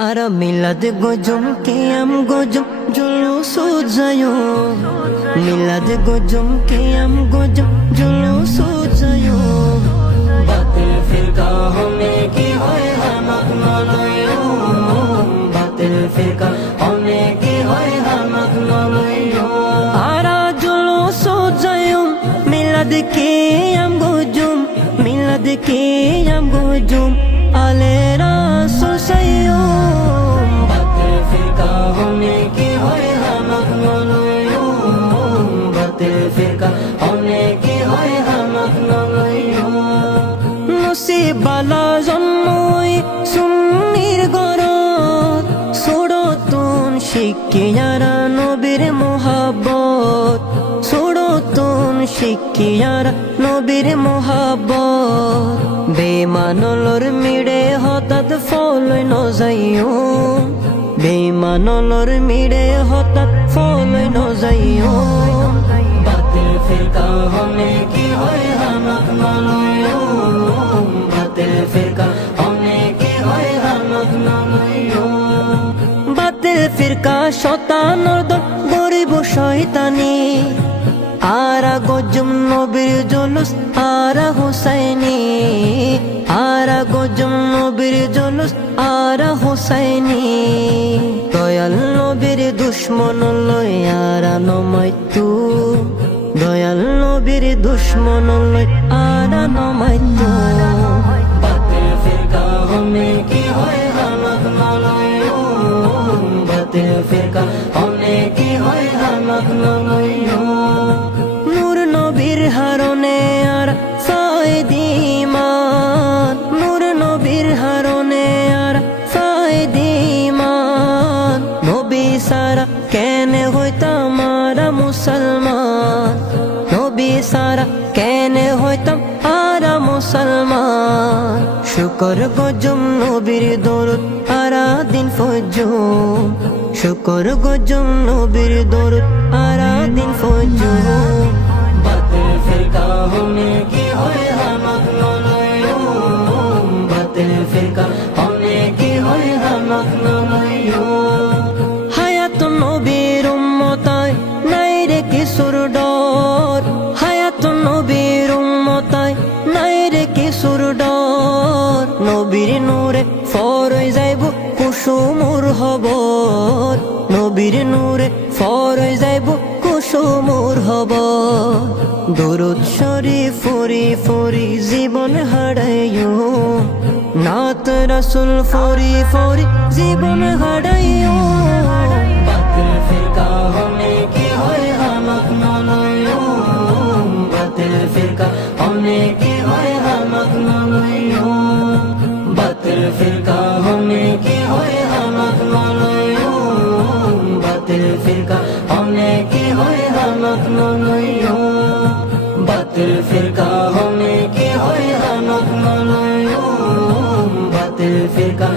Ara milad gojum qiyam gojum julus jayo milad gojum qiyam gojum julus jayo batil firqa hone ki hoy hamak naloyo batil firqa hone ki hoy hamak naloyo ara julus jayo milad qiyam gojum ale rasul sayo batil firqa hone ki hoy hamak naloyo batil firqa hone ki hoy hamak naloyo নসিবালা জন্মই সুন্নির গরত ছোড়তুন শিক্ষিয়ারা নবীর মোহাব্বত ছোড়তুন শিক্ষিয়ারা নবীর মোহাব্বত বেমানলর মিড়ে হঠাৎ ফলই নজাইও বেমানলর মিড়ে হঠাৎ ফলই নজাইও বাতিল ফিরকা হনে কি হয় হামাক নলয়ো বাতিল ফিরকা হনে কি হয় হামাক নলয়ো বাতিল ফিরকা শতানর দল গরিব শয়তানি আরা গজম নবীর জুলুস আরা হুসাইনি আরা গজম নবীর জুলুস আরা হুসাইনি দয়াল নবীর দুশ্মন লই আরা নমাইতু দয়াল নবীর দুশ্মন লই আরা নমাইতু বাতিল ফিরকা হনে কি হয় হামাক নলয়ো বাতিল ফিরকা হনে কি হয় হামাক নলয়ো নূর নবীর হারনে আর ফায়দিমান নূর নবীর হারনে আর ফায়দিমান নবী সারা কেনে হইতাম আরা মুসলমান নবী সারা কেনে হইতাম আরা মুসলমান শুকর গজম নবীর দরুদ আরা দিন ফজুম শুকর গজম নবীর দরুদ আরা দিন ফজুম বাতিল ফিরকা হনে কি হয় হামাক নলয়ো বাতিল ফিরকা হনে কি হয় হামাক নলয়ো হায়াত নবীর উম্মতায় নাই রে কিশোর ডর হায়াত নবীর উম্মতায় নাই রে কিশোর ডর নবীর নূরে ফরই যাইব কুসুমুর হবর নবীর নূরে ফরই যাইব কুসুমুর হবর দরুদ শরীফ ফরি ফরি জীবন হারাইও নাত রাসূল ফরি ফরি জীবন হারাইও বাতিল ফিরকা হনে কি হয় হামাক নলয়ো বাতিল ফিরকা হনে কি হয় হামাক নলয়ো বাতিল ফিরকা হনে কি হয় হামাক নলয়ো বাতিল ফিরকা হনে কি হয় হামাক নলয়ো বাতিল ফিরকা হনে কি হয় হামাক নলয়ো বাতিল ফিরকা